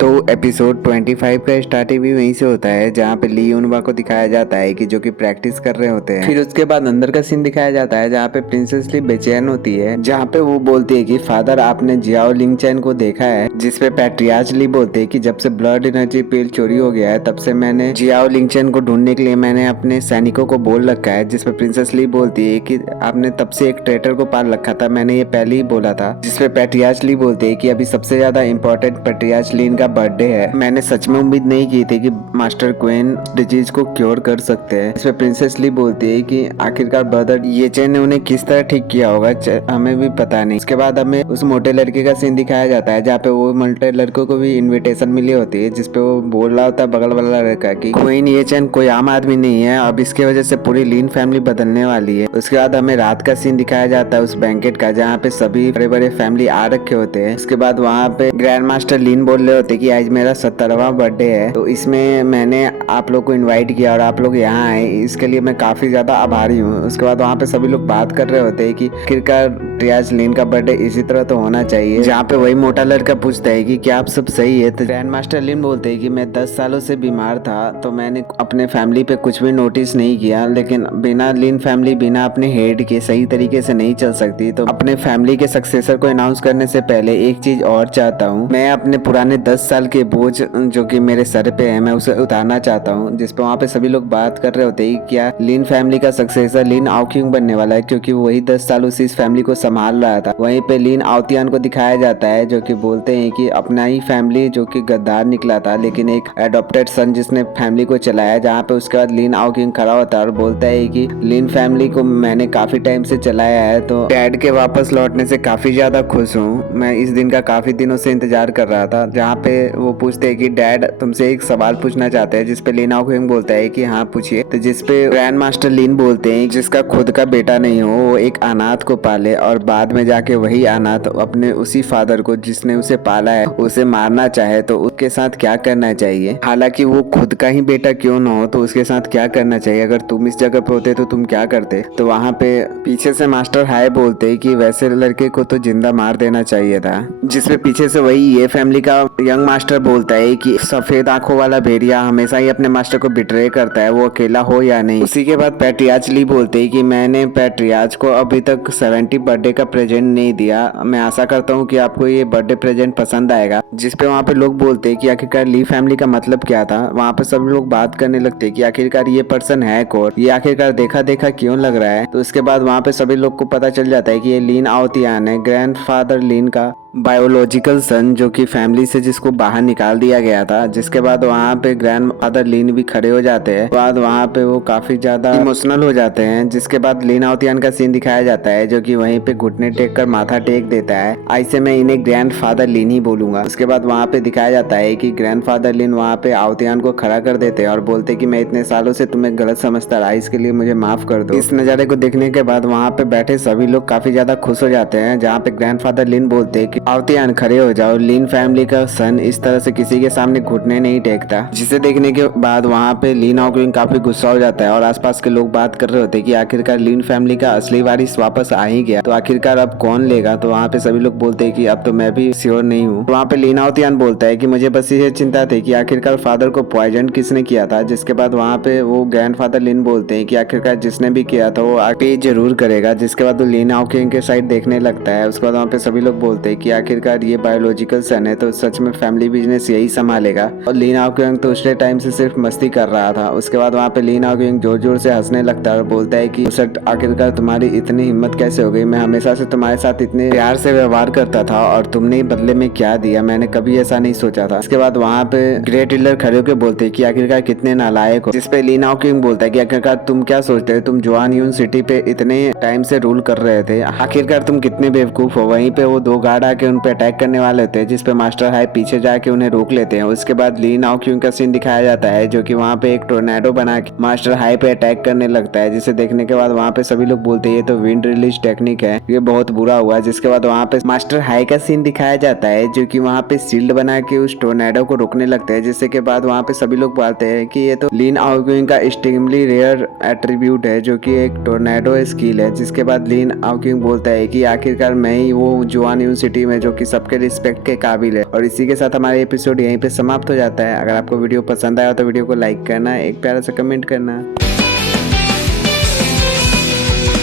तो एपिसोड 25 का स्टार्टिंग भी वहीं से होता है जहाँ पे ली यूनबा को दिखाया जाता है कि जो कि प्रैक्टिस कर रहे होते हैं। फिर उसके बाद अंदर का सीन दिखाया जाता है जहाँ पे प्रिंसेस ली बेचैन होती है, जहाँ पे वो बोलती है कि फादर आपने जियाओ लिंगचैन को देखा है, जिसपे पैट्रियार्च ली बोलते हैं कि जब से ब्लड एनर्जी पिल चोरी हो गया है तब से मैंने जियाओ लिंगचैन को ढूंढने के लिए मैंने अपने सैनिकों को बोल रखा है। जिसपे प्रिंसेस ली बोलती है कि आपने तब से एक ट्रेटर को पाल रखा था, मैंने ये पहले ही बोला था। जिसपे पैट्रियार्च ली बोलते हैं कि अभी सबसे ज्यादा इंपॉर्टेंट पैट्रियार्च ली का बर्थडे है, मैंने सच में उम्मीद नहीं की थी कि मास्टर क्वेन डिजीज को क्योर कर सकते हैं। इसमें प्रिंसेस ली बोलती है कि आखिरकार ब्रदर ये चैन ने उन्हें किस तरह ठीक किया होगा हमें भी पता नहीं। उसके बाद हमें उस मोटे लड़के का सीन दिखाया जाता है जहाँ पे वो मोटे लड़कों को भी इनविटेशन मिली होती है, जिसपे वो बोल रहा होता है बगल वाला लड़का कि क्वीन ये चैन कोई आम आदमी नहीं है, अब इसके वजह से पूरी लीन फैमिली बदलने वाली है। उसके बाद हमें रात का सीन दिखाया जाता है उस बैंकेट का जहाँ पे सभी बड़े बड़े फैमिली आ रखे होते हैं। उसके बाद वहाँ पे ग्रैंड मास्टर लीन बोल रहे होते कि आज मेरा 70वां बर्थडे है, तो इसमें मैंने आप लोग को इनवाइट किया और आप लोग यहाँ आए, इसके लिए मैं काफी ज्यादा आभारी हूँ। उसके बाद वहाँ पे सभी लोग बात कर रहे होते हैं कि आखिरकार रियाज लीन का बर्थडे इसी तरह तो होना चाहिए, जहाँ पे वही मोटा लड़का पूछता है कि क्या आप सब सही है। तो ग्रैंड मास्टर लीन बोलते हैं कि मैं 10 सालों से बीमार था तो मैंने अपने फैमिली पे कुछ भी नोटिस नहीं किया, लेकिन बिना लीन फैमिली बिना अपने हेड के सही तरीके से नहीं चल सकती, तो अपने फैमिली के सक्सेसर को अनाउंस करने से पहले एक चीज और चाहता हूँ, मैं अपने पुराने 10 साल के बोझ जो कि मेरे सर पे है मैं उसे उतारना चाहता हूँ। जिसपे वहाँ पे सभी लोग बात कर रहे होते हैं क्या लीन फैमिली का सक्सेसर लीन आओक्यूंग बनने वाला है, क्योंकि वही 10 साल उसी इस फैमिली को संभाल रहा था। वहीं पे लीन आओतियान को दिखाया जाता है जो कि बोलते हैं कि अपना ही फैमिली जो कि गद्दार निकला था, लेकिन एक एडॉप्टेड सन जिसने फैमिली को चलाया। जहाँ पे उसके बाद लीन आओक्यूंग खड़ा होता है और बोलता है कि लीन फैमिली को मैंने काफी टाइम से चलाया है, तो डैड के वापस लौटने से काफी ज्यादा खुश हूँ, मैं इस दिन का काफी दिनों से इंतजार कर रहा था। जहाँ पे वो पूछते हैं कि डैड तुमसे एक सवाल पूछना चाहते हैं, जिसपे लीन आओक्यूंग बोलता है कि हाँ पूछिए। तो जिसपे ग्रैंड मास्टर लीन बोलते हैं जिसका खुद का बेटा नहीं हो वो एक अनाथ को पाले और बाद में जाके वही अनाथ अपने उसी फादर को जिसने उसे पाला है उसे मारना चाहे तो उसके साथ क्या करना चाहिए। हालांकि वो खुद का ही बेटा क्यों ना हो तो उसके साथ क्या करना चाहिए, अगर तुम इस जगह पे होते तो तुम क्या करते। तो वहाँ पे पीछे से मास्टर हाय बोलते कि वैसे लड़के को तो जिंदा मार देना चाहिए था। जिसपे पीछे से वही ये फैमिली का यंग मास्टर बोलता है कि सफेद आंखों वाला भेड़िया हमेशा ही अपने मास्टर को बिट्रे करता है, वो अकेला हो या नहीं। उसी के बाद पैट्रियार्च ली बोलते हैं कि मैंने पैट्रियार्च को अभी तक 70 बर्थडे का प्रेजेंट नहीं दिया, मैं आशा करता हूँ कि आपको ये बर्थडे प्रेजेंट पसंद आएगा। जिसपे वहाँ पे लोग बोलते हैं कि आखिरकार ली फैमिली का मतलब क्या था। वहाँ पे सब लोग बात करने लगते हैं कि आखिरकार ये पर्सन है कौन, ये आखिरकार देखा देखा क्यों लग रहा है। तो उसके बाद वहाँ पे सभी लोग को पता चल जाता है कि ये लीन आओतियान है, ग्रैंड फादर लीन का बायोलॉजिकल सन जो कि फैमिली से जिसको बाहर निकाल दिया गया था। जिसके बाद वहाँ पे ग्रैंड फादर लीन भी खड़े हो जाते हैं, बाद वहाँ पे वो काफी ज्यादा इमोशनल हो जाते हैं। जिसके बाद लीन आओतियान का सीन दिखाया जाता है जो कि वहीं पे घुटने टेक कर माथा टेक देता है, ऐसे मैं इन्हें ग्रैंड फादर लीन ही बोलूंगा। उसके बाद वहाँ पे दिखाया जाता है कि ग्रैंड फादर लीन वहाँ पे आओतियान को खड़ा कर देते हैं और बोलते कि मैं इतने सालों से तुम्हें गलत समझता रहा, इसके लिए मुझे माफ कर दो। इस नजारे को देखने के बाद वहाँ पे बैठे सभी लोग काफी ज्यादा खुश हो जाते हैं, जहाँ पे ग्रैंड फादर लीन बोलते हैं कि आओतियान खड़े हो जाओ, लीन फैमिली का सन इस तरह से किसी के सामने घुटने नहीं टेकता। जिसे देखने के बाद वहाँ पे लीन आओक्यूंग काफी गुस्सा हो जाता है और आसपास के लोग बात कर रहे होते हैं कि आखिरकार लीन फैमिली का असली वारिस वापस आ ही गया, तो आखिरकार अब कौन लेगा। तो वहाँ पे सभी लोग बोलते हैं कि अब तो मैं भी श्योर नहीं हूँ। वहाँ पे लीन आओतियान बोलता है कि मुझे बस ये चिंता थी कि आखिरकार फादर को पॉइजन किसने किया था। जिसके बाद वहाँ पे वो ग्रैंड फादर लीन बोलते हैं कि आखिरकार जिसने भी किया था वो पे जरूर करेगा। जिसके बाद वो लीन आओक्यूंग के साइड देखने लगता है। उसके बाद वहाँ पे सभी लोग बोलते हैं कि आखिरकार ये बायोलॉजिकल सन है तो सच में फैमिली बिजनेस यही संभालेगा। और लीन आओक्यूंग तो उस टाइम से सिर्फ मस्ती कर रहा था। उसके बाद वहाँ पे लीन आओक्यूंग जोर जोर से हंसने लगता है और बोलता है कि आखिरकार तुम्हारी इतनी हिम्मत कैसे हो गई, मैं हमेशा से तुम्हारे साथ इतने प्यार से व्यवहार करता था और तुमने बदले में क्या दिया, मैंने कभी ऐसा नहीं सोचा था। इसके बाद वहाँ पे ग्रेट हिलर खड़े होकर बोलते हैं कि आखिरकार कितने नालायक हो। जिसपे लीन आओक्यूंग बोलता है कि आखिरकार तुम क्या सोचते हो, तुम जुआन यून सिटी पे इतने टाइम से रूल कर रहे थे, आखिरकार तुम कितने बेवकूफ हो। वहीं पे वो दो गार्ड आके उन पे अटैक करने वाले होते हैं, जिसपे मास्टर हाई पीछे जाके उन्हें रोक लेते हैं। उसके बाद लीन आओक्यूंग का सीन दिखाया जाता है जो कि वहाँ पे एक टोर्नेडो बना के मास्टर हाई पे अटैक करने लगता है, जिसे देखने के बाद वहाँ पे सभी लोग बोलते हैं ये तो विंड रिलीज टेक्निक है, ये बहुत बुरा हुआ। जिसके बाद वहाँ पे मास्टर हाई का सीन दिखाया जाता है जो कि वहाँ पे शील्ड बना के उस टोर्नेडो को रोकने लगता है, जिससे के बाद वहाँ पे सभी लोग बोलते हैं कि ये तो लीन आओक्यूंग का एक्सट्रीमली रेयर एट्रीब्यूट है जो कि एक टोर्नेडो स्किल है। जिसके बाद लीन आओक्यूंग बोलता है कि आखिरकार मैं ही वो जुआन यूनिवर्सिटी में, जो कि सबके रिस्पेक्ट के काबिल है। और इसी के साथ हमारा एपिसोड यहीं पे समाप्त हो जाता है। अगर आपको वीडियो पसंद आया तो वीडियो को लाइक करना, एक प्यारा सा कमेंट करना।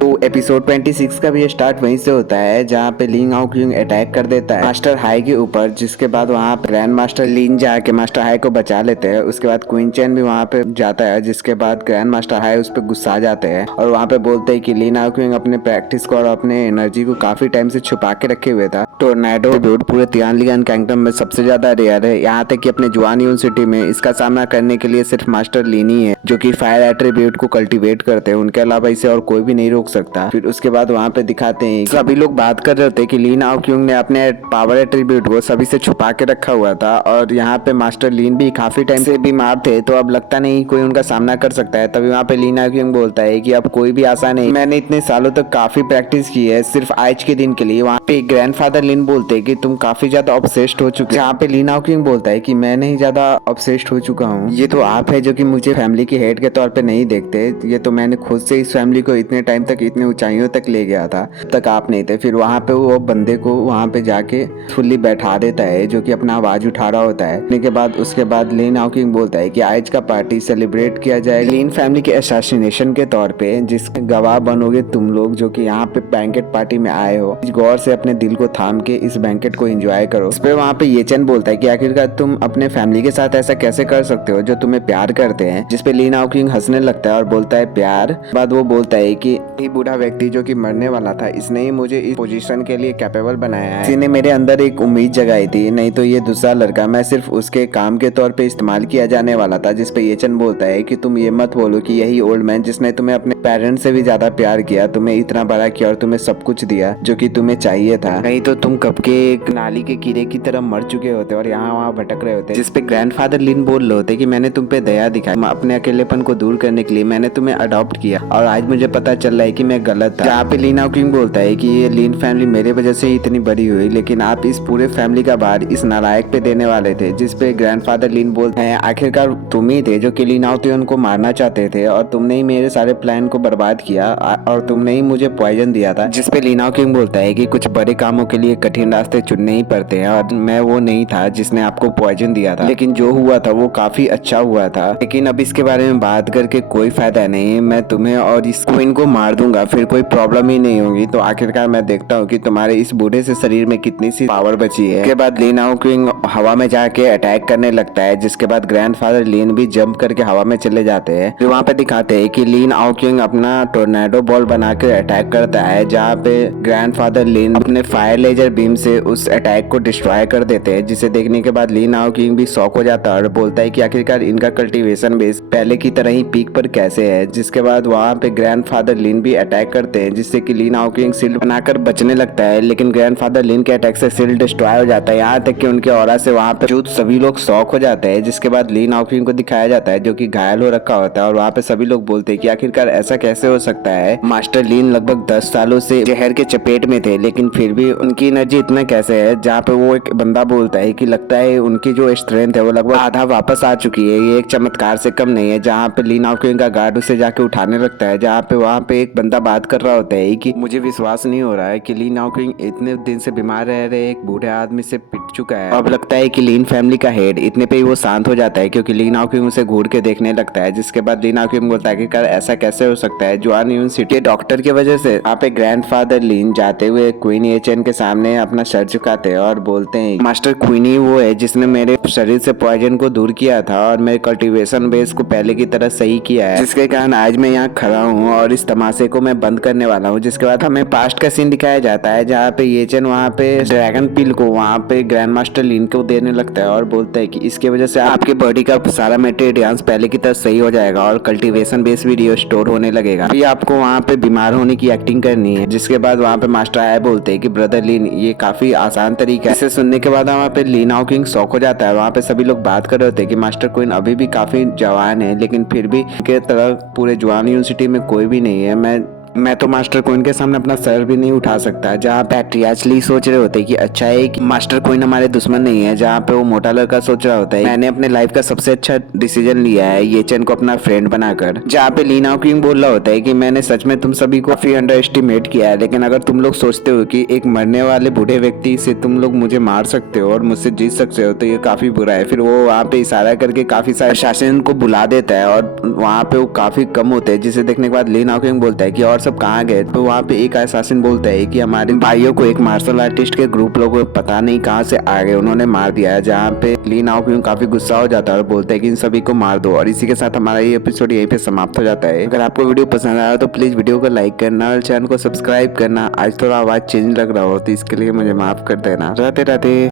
तो एपिसोड 26 का भी स्टार्ट वहीं से होता है जहाँ पे लिंग आओ क्यूंग अटैक कर देता है मास्टर हाई के ऊपर, जिसके बाद वहाँ पे ग्रैंड मास्टर लिन जाके मास्टर हाई को बचा लेते हैं। उसके बाद क्वीन चैन भी वहाँ पे जाता है, जिसके बाद ग्रैंड मास्टर हाई उस पर गुस्सा जाते हैं और वहाँ पे बोलते हैं कि लिन आओ क्यूंग अपने प्रैक्टिस को और अपने एनर्जी को काफी टाइम से छुपा के रखे हुए था। टोर्नेडो ब्यूट पूरे तियानलियन किंगडम में सबसे ज्यादा रेयर है, यहाँ तक कि अपने जुआन यूनिवर्सिटी में इसका सामना करने के लिए सिर्फ मास्टर लिन ही है जो कि फायर एट्रीब्यूट को कल्टीवेट करते हैं। उनके अलावा इसे और कोई भी नहीं रोक सकता। फिर उसके बाद वहाँ पे दिखाते हैं सभी लोग बात कर रहे होते हैं कि लिन आओ क्यूंग ने अपने पावर एट्रीब्यूट को सभी से छुपा के रखा हुआ था और यहाँ पे मास्टर लिन भी काफी टाइम से बीमार थे, तो अब लगता नहीं कोई उनका सामना कर सकता है। तभी वहाँ पे लिन आओ क्यूंग बोलता है कि अब कोई भी आशा नहीं, मैंने इतने सालों तक काफी प्रैक्टिस की है सिर्फ आज के दिन के लिए। वहाँ पे ग्रैंडफादर लिन बोलते हैं कि तुम काफी ज्यादा ऑब्सेस्ड हो चुके। जहाँ पे लिन आओ क्यूंग बोलता है कि मैं नहीं ज्यादा ऑब्सेस्ड हो चुका हूँ, ये तो आप है जो कि मुझे फैमिली के हेड के तौर पे नहीं देखते, ये तो मैंने खुद से इस फैमिली को इतने टाइम तक इतने ऊंचाइयों तक ले गया था, तक आप नहीं थे। फिर वहाँ पे वो बंदे को वहाँ पे जाके फुल्ली बैठा देता है जो कि अपना आवाज उठा रहा होता है। उसके बाद लिन आओ क्यूंग बोलता है कि आज का पार्टी सेलिब्रेट किया जाएगा लिन फैमिली के असैसिनेशन के तौर पे, जिसके गवाह बनोगे तुम लोग जो कि यहाँ पे बैंकेट पार्टी में आए हो। गौर से अपने दिल को थाम के इस बैंकेट को एंजॉय करो। इस पे वहाँ पे येचन बोलता है कि आखिरकार तुम अपने फैमिली के साथ ऐसा कैसे कर सकते हो जो तुम्हें प्यार करते हैं, जिसपे लिन आओ क्यूंग हंसने लगता है और बोलता है प्यार। बाद वो बोलता है कि ये बूढ़ा व्यक्ति जो कि मरने वाला था, इसने ही मुझे इस पोजीशन के लिए कैपेबल बनाया है, इसने मेरे अंदर एक उम्मीद जगाई थी, नहीं तो ये दूसरा लड़का मैं सिर्फ उसके काम के तौर पे इस्तेमाल किया जाने वाला था। जिसपे येचन बोलता है कि तुम ये मत बोलो कि यही ओल्ड मैन जिसने तुम्हें अपने पेरेंट्स से भी ज्यादा प्यार किया, तुम्हें इतना बड़ा किया और तुम्हें सब कुछ दिया जो कि तुम्हें चाहिए था, नहीं तो तुम कब के एक नाली के कीड़े की तरह मर चुके होते और यहाँ वहाँ भटक रहे होते। जिसपे ग्रैंडफादर लिन बोल रहे होते कि मैंने तुम पे दया दिखाई, अपने अकेलेपन को दूर करने के लिए मैंने तुम्हें अडॉप्ट किया और आज मुझे पता चल रहा है कि मैं गलत था। जहाँ पे लिन आओ क्यूंग बोलता है कि ये लिन फैमिली मेरे वजह से ही इतनी बड़ी हुई, लेकिन आप इस पूरे फैमिली का भार इस नालायक पे देने वाले थे। जिसपे ग्रैंडफादर लिन बोलते हैं आखिरकार तुम ही थे जो कि लिन आओ क्यूंग को मारना चाहते थे और तुमने ही मेरे सारे प्लान को बर्बाद किया और तुमने ही मुझे पॉइजन दिया था। जिसपे लिन आओ क्यूंग बोलता है कि कुछ बड़े कामों के लिए कठिन रास्ते चुनने ही पड़ते हैं और मैं वो नहीं था जिसने आपको पॉइजन दिया था, लेकिन जो हुआ था वो काफी अच्छा हुआ था। लेकिन अब इसके बारे में बात करके कोई फायदा नहीं, मैं तुम्हें और इस क्वीन को मार दूंगा, फिर कोई प्रॉब्लम ही नहीं होगी। तो आखिरकार मैं देखता हूँ कि तुम्हारे इस बूढ़े से शरीर में कितनी सी पावर बची है। उसके बाद लिन आओ क्यूंग हवा में जाके अटैक करने लगता है, जिसके बाद ग्रैंडफादर लिन भी जंप करके हवा में चले जाते हैं। फिर वहाँ पे दिखाते हैं कि लिन आओ क्यूंग अपना टोर्नेडो बॉल बनाकर अटैक करता है, जहाँ पे ग्रैंडफादर लिन अपने फायर लेजर बीम से उस अटैक को डिस्ट्रॉय कर देते हैं। जिसे देखने के बाद लिन आओ क्यूंग भी शॉक हो जाता है और बोलता है कि आखिरकार इनका कल्टीवेशन बेस पहले की तरह ही पीक पर कैसे है। जिसके बाद वहाँ पे ग्रैंडफादर लिन भी अटैक करते हैं, जिससे कि लिन आओ क्यूंग शील्ड बनाकर बचने लगता है, लेकिन ग्रैंडफादर लिन के अटैक से शील्ड डिस्ट्रॉय हो जाता है। यहाँ तक कि उनके ऑरा से वहाँ पे मौजूद सभी लोग शॉक हो जाते हैं। जिसके बाद लिन आओ क्यूंग को दिखाया जाता है जो कि घायल हो रखा होता है और वहाँ पे सभी लोग बोलते हैं कि आखिरकार ऐसा कैसे हो सकता है, मास्टर लिन लगभग 10 सालों से जहर के चपेट में थे लेकिन फिर भी उनकी एनर्जी इतना कैसे है। जहाँ पे वो एक बंदा बोलता है कि लगता है उनकी जो स्ट्रेंथ है वो लगभग आधा वापस आ चुकी है, ये एक चमत्कार से कम नहीं है। जहाँ पे लिन आओ क्यूंग का गार्ड उसे जाके उठाने लगता है, जहाँ पे वहाँ पे एक बंदा बात कर रहा होता है कि मुझे विश्वास नहीं हो रहा है कि लिन आओ क्यूंग इतने दिन से बीमार रह रहे एक बूढ़े आदमी से पिट चुका है। अब लगता है कि लिन फैमिली का हेड, इतने पे ही वो शांत हो जाता है क्योंकि लिन आओ क्यूंग उसे घूर के देखने लगता है। जिसके बाद लिन आओ क्यूंग बोलता है कि ऐसा कैसे हो सकता है, जुआन यूनिवर्सिटी डॉक्टर की वजह से। यहाँ पे ग्रैंडफादर लिन जाते हुए क्वीन येचन के सामने अपना सर झुकाते हैं और बोलते हैं मास्टर क्वीन ही वो है जिसने मेरे शरीर से पॉइजन को दूर किया था और मेरे कल्टीवेशन बेस को पहले की तरह सही किया है, जिसके कारण आज मैं यहाँ खड़ा हूँ और इस तमाशे को मैं बंद करने वाला हूँ। जिसके बाद हमें पास्ट का सीन दिखाया जाता है जहाँ पे येचन वहाँ पे ड्रैगन पिल को वहाँ पे ग्रैंड मास्टर लिन को देने लगता है और बोलता है कि इसके वजह से आपके बॉडी का सारा मेटेरियल्स पहले की तरह सही हो जाएगा और कल्टीवेशन बेस भी रिस्टोर होने लगेगा। अभी आपको वहाँ पे बीमार होने की एक्टिंग करनी है। जिसके बाद वहाँ पे मास्टर आया बोलते हैं कि ब्रदर लिन ये काफी आसान तरीका है। इसे सुनने के बाद वहाँ पे लिन आओ क्यूंग शॉक हो जाता है। वहाँ पे सभी लोग बात कर रहे होते हैं कि मास्टर क्वीन अभी भी काफी जवान है लेकिन फिर भी के तरह पूरे जुआन यूनिवर्सिटी में कोई भी नहीं है, मैं मैं तो मास्टर कोइन के सामने अपना सर भी नहीं उठा सकता। जहाँ पैट्रियार्च ली सोच रहे होते हैं कि अच्छा है कि मास्टर कोइन हमारे दुश्मन नहीं है, जहाँ पे वो मोटा लड़का सोच रहा होता है मैंने अपने लाइफ का सबसे अच्छा डिसीजन लिया है ये चेन को अपना फ्रेंड बनाकर। जहाँ पे ली नाओ किंग बोल रहा होता है कि मैंने सच में तुम सभी को काफी अंडर एस्टिमेट किया है, लेकिन अगर तुम लोग सोचते हो कि एक मरने वाले बूढ़े व्यक्ति से तुम लोग मुझे मार सकते हो और मुझसे जीत सकते हो तो ये काफी बुरा है। फिर वो वहाँ पे इशारा करके काफी सारे शासन को बुला देता है और वहाँ पे वो काफी कम होते हैं, जिसे देखने के बाद ली नाओ किंग बोलता है कि और सब कहाँ गए। तो वहाँ पे एक असासिन बोलता है कि हमारे भाइयों को एक मार्शल आर्टिस्ट के ग्रुप लोग पता नहीं कहाँ से आ गए, उन्होंने मार दिया है। जहाँ पे ली नाओ किंग काफी गुस्सा हो जाता है और बोलता है कि इन सभी को मार दो। और इसी के साथ हमारा ये एपिसोड यहीं पे समाप्त हो जाता है। अगर आपको वीडियो पसंद आया तो प्लीज वीडियो को लाइक करना और चैनल को सब्सक्राइब करना। आज थोड़ा आवाज चेंज लग रहा हो तो इसके लिए मुझे माफ कर देना। राधे राधे।